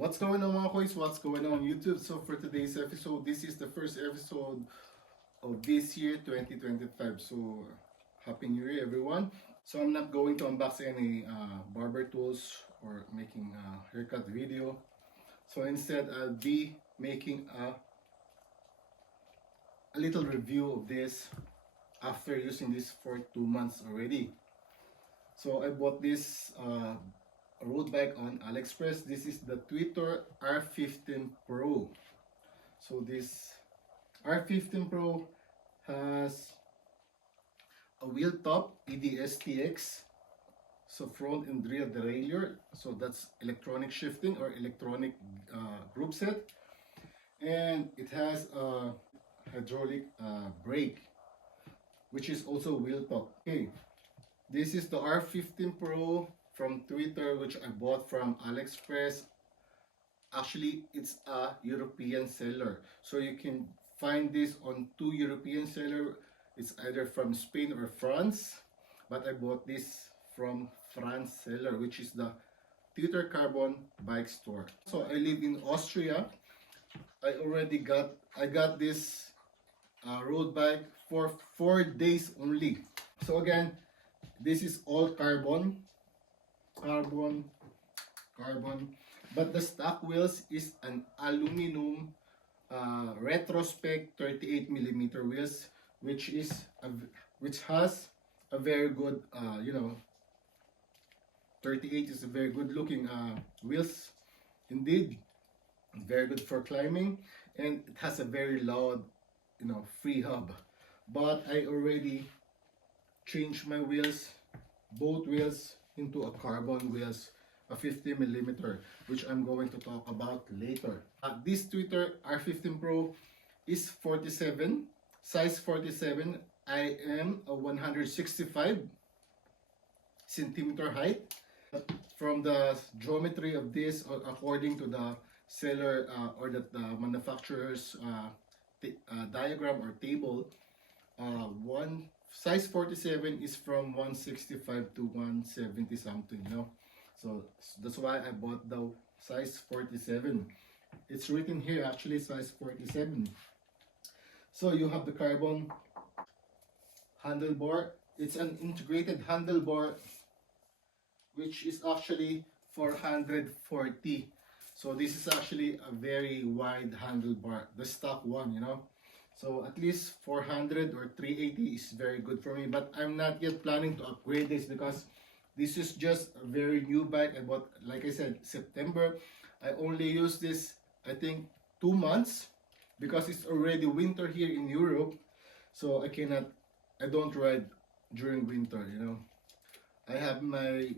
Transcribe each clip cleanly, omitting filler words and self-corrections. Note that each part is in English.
What's going on, mga koys? What's going on YouTube? So for today's episode, this is the first episode of this year 2025. So happy new year everyone. So I'm not going to unbox any barber tools or making a haircut video. So instead I'll be making a little review of this after using this for 2 months already. So I bought this road bike on AliExpress. This is the Twitter R15 Pro. So this R15 Pro has a wheel top EDSTX, so front and rear derailleur, so that's electronic shifting or electronic group set, and it has a hydraulic brake, which is also wheel top. Okay, this is the R15 Pro from Twitter, which I bought from AliExpress. Actually, it's a European seller, so you can find this on two European sellers. It's either from Spain or France, but I bought this from France seller, which is the Twitter Carbon Bike Store. So I live in Austria. I got this road bike for 4 days only. So again, this is all carbon, but the stock wheels is an aluminum retrospect 38mm wheels, which has a very good 38 is a very good looking wheels indeed, very good for climbing, and it has a very loud free hub. But I already changed my wheels, both wheels, into a carbon wheels, a 50mm, which I'm going to talk about later. This Twitter R15 Pro is 47, size 47. I am a 165 centimeter height. From the geometry of this, according to the seller or the manufacturer's diagram or table, one size 47 is from 165 to 170 something, so that's why I bought the size 47. It's written here actually size 47. So you have the carbon handlebar. It's an integrated handlebar, which is actually 440. So this is actually a very wide handlebar, the stock one, So at least 400 or 380 is very good for me, but I'm not yet planning to upgrade this because this is just a very new bike. I bought, like I said, September. I only use this, I think, 2 months because it's already winter here in Europe. So I don't ride during winter, I have my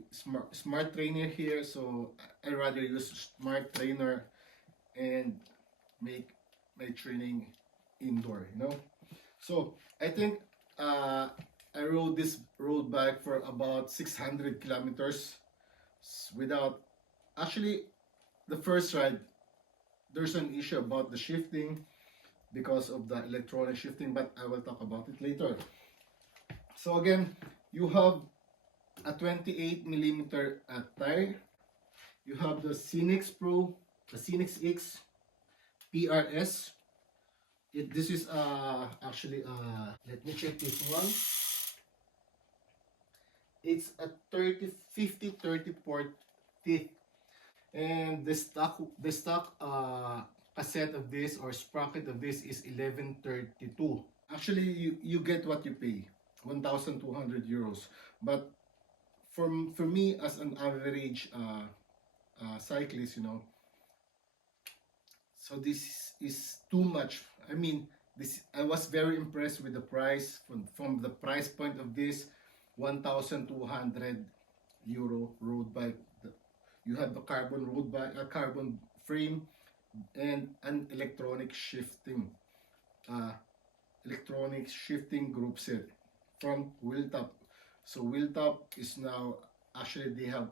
smart trainer here, so I rather use smart trainer and make my training indoor, So I think I rode this road bike for about 600 kilometers without, actually the first ride there's an issue about the shifting because of the electronic shifting, but I will talk about it later. So again, you have a 28mm tire. You have the Scenics Pro, the Scenics X PRS. This is actually let me check this one. It's a 30/50/30/40, and the stock cassette of this or sprocket of this is 1132. Actually, you get what you pay, 1,200 euros. But for me as an average cyclist, so this is too much. I mean, I was very impressed with the price from the price point of this 1,200 euro road bike. You have the carbon road bike, a carbon frame, and an electronic shifting group set from Wheeltop. So Wheeltop is now actually they have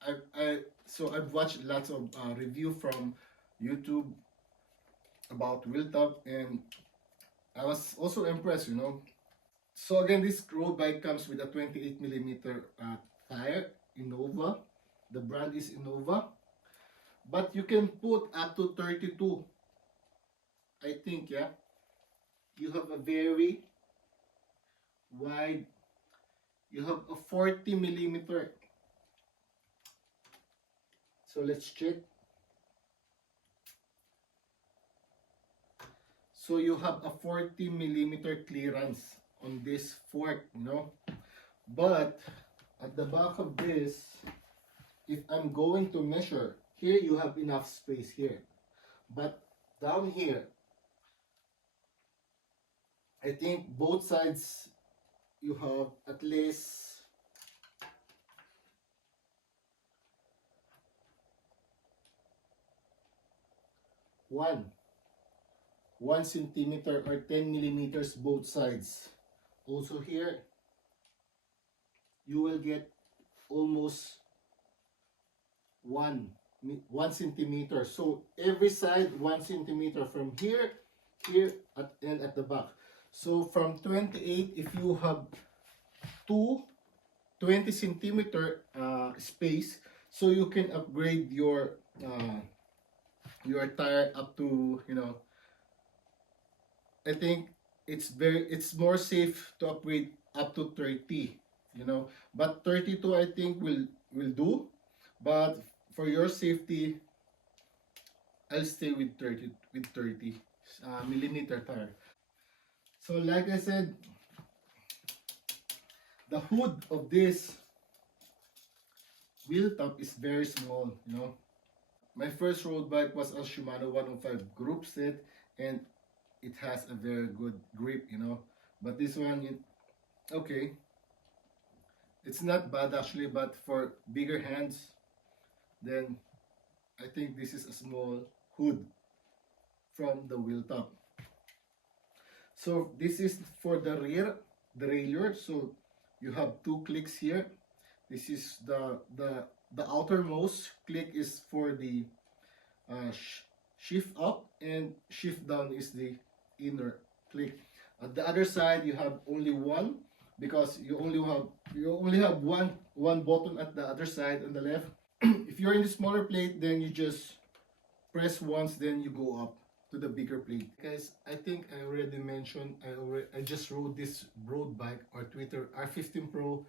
I've watched lots of review from YouTube about Wheeltop, and I was also impressed, So again, this road bike comes with a 28mm tire, Innova. The brand is Innova. but you can put up to 32, I think. Yeah, you have a very wide, you have a 40 millimeter. So let's check. So you have a 40 millimeter clearance on this fork, you know. But at the back of this, if I'm going to measure, here you have enough space here. But down here, I think both sides you have at least one centimeter or 10 millimeters both sides. Also here, you will get almost one centimeter. So every side 1 centimeter from here, and at the back. So from 28, if you have two 20 centimeter space, so you can upgrade your tire up to, you know, I think it's more safe to upgrade up to 30, you know, but 32 I think will do. But for your safety, I'll stay with 30 millimeter tire. So like I said, the hood of this wheel top is very small, you know. My first road bike was a Shimano 105 group set, and it has a very good grip, you know. But this one, okay, it's not bad actually, but for bigger hands, then I think this is a small hood from the wheel top. So this is for the rear derailleur. So you have two clicks here. This is the outermost click is for the shift up, and shift down is the inner click. At the other side, you have only one, because you only have one button at the other side on the left. If you're in the smaller plate, then you just press once, then you go up to the bigger plate. Guys, I think I already mentioned, I just rode this road bike or Twitter R15 Pro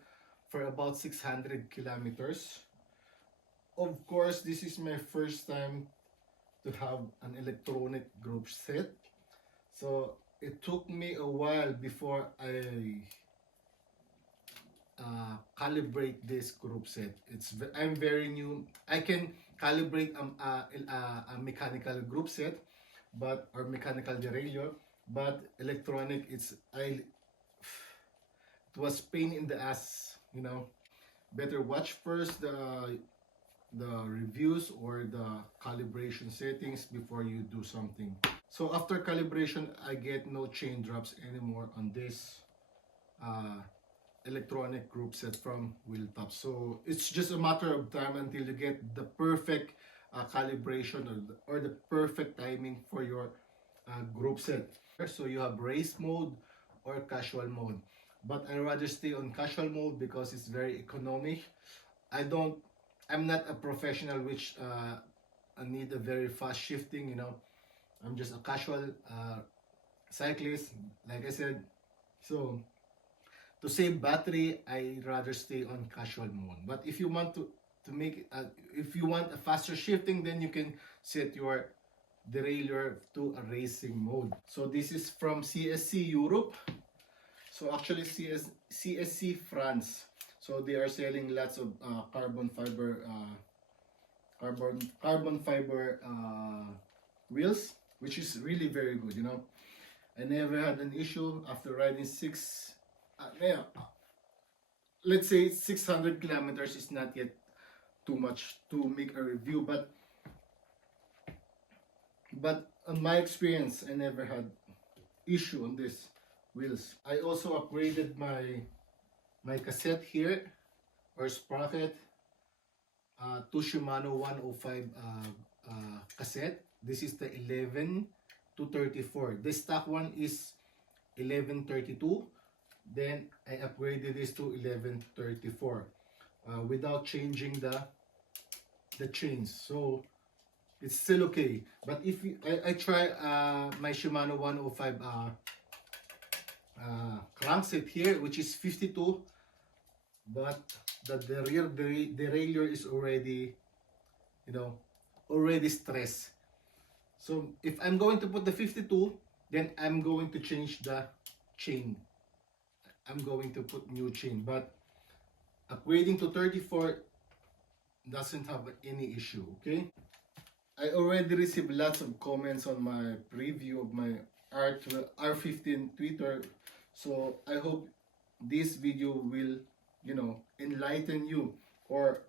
for about 600 kilometers. Of course, this is my first time to have an electronic group set. So it took me a while before I calibrate this group set. I'm very new. I can calibrate a mechanical group set, or mechanical derailleur, but electronic, it was pain in the ass, you know. Better watch first the reviews or the calibration settings before you do something. So after calibration, I get no chain drops anymore on this electronic group set from Wheeltop. So it's just a matter of time until you get the perfect calibration or the perfect timing for your group set. So you have race mode or casual mode, but I rather stay on casual mode because it's very economic. I'm not a professional which I need a very fast shifting, you know. I'm just a casual cyclist, like I said. So to save battery, I rather stay on casual mode. But if you want to make if you want a faster shifting, then you can set your derailleur to a racing mode. So this is from CSC Europe. So actually CSC France. So they are selling lots of carbon fiber wheels, which is really very good, you know. I never had an issue after riding let's say 600 kilometers is not yet too much to make a review, but on my experience, I never had issue on these wheels. I also upgraded my cassette here, or sprocket, to Shimano 105 cassette. This is the 11 to 34. The stock one is 1132. Then I upgraded this to 1134 without changing the chains. So it's still okay. But if you, I try my Shimano 105 crankset here, which is 52, but the rear derailleur is already, you know, already stressed. So if I'm going to put the 52, then I'm going to change the chain. I'm going to put new chain, but upgrading to 34 doesn't have any issue, okay? I already received lots of comments on my preview of my R15 Twitter, so I hope this video will, you know, enlighten you or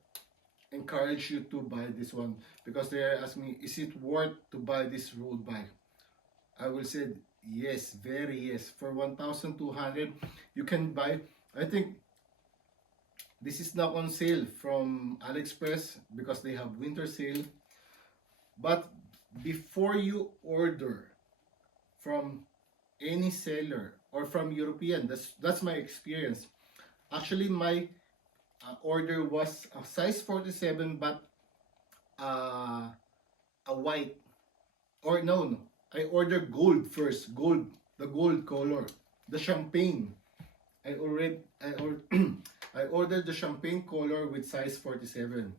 encourage you to buy this one, because they are asking me, is it worth to buy this road bike? I will say yes, very yes. For 1,200 you can buy. I think this is now on sale from AliExpress because they have winter sale. But before you order from any seller or from European, that's my experience. Actually, my order was a size 47, but a white, or no, I ordered gold first, the gold color, the champagne. I ordered the champagne color with size 47.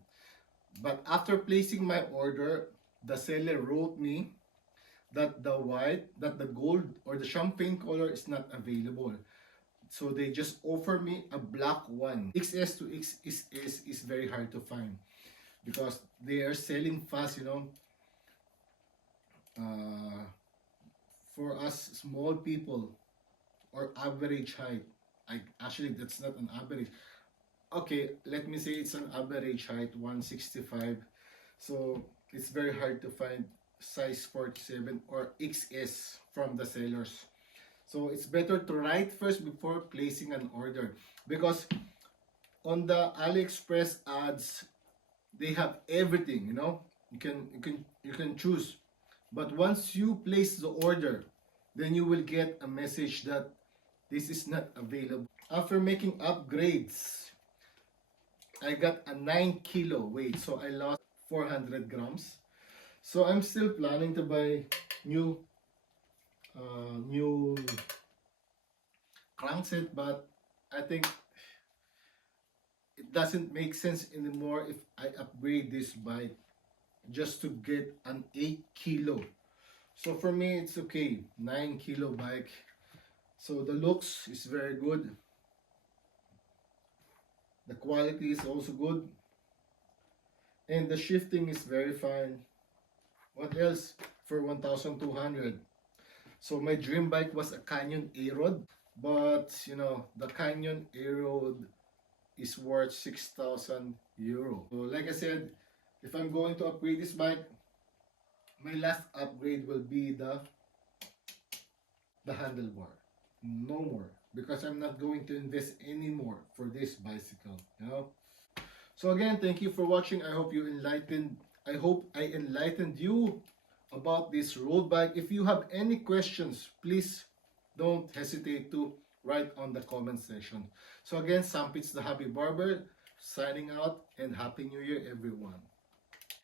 But after placing my order, the seller wrote me that the gold or the champagne color is not available. So they just offer me a black one. XS to XS is very hard to find because they are selling fast, you know. For us small people or average height, actually that's not an average. Okay, let me say it's an average height, 165. So it's very hard to find size 47 or XS from the sellers. So it's better to write first before placing an order, because on the AliExpress ads they have everything, you know. You can choose. But once you place the order, then you will get a message that this is not available. After making upgrades, I got a 9 kilo weight, so I lost 400 grams. So I'm still planning to buy new crankset, but I think it doesn't make sense anymore if I upgrade this bike just to get an 8 kilo. So for me it's okay, 9 kilo bike. So the looks is very good, the quality is also good, and the shifting is very fine. What else for 1,200? So my dream bike was a Canyon A-Rod, but you know, the Canyon A-Rod is worth 6,000 euro. So like I said, if I'm going to upgrade this bike, my last upgrade will be the handlebar. No more, because I'm not going to invest any more for this bicycle, you know. So again, thank you for watching. I hope I enlightened you about this road bike. If you have any questions, please don't hesitate to write on the comment section. So again, Sam Pitts the Hobby Barber signing out, and Happy New Year everyone.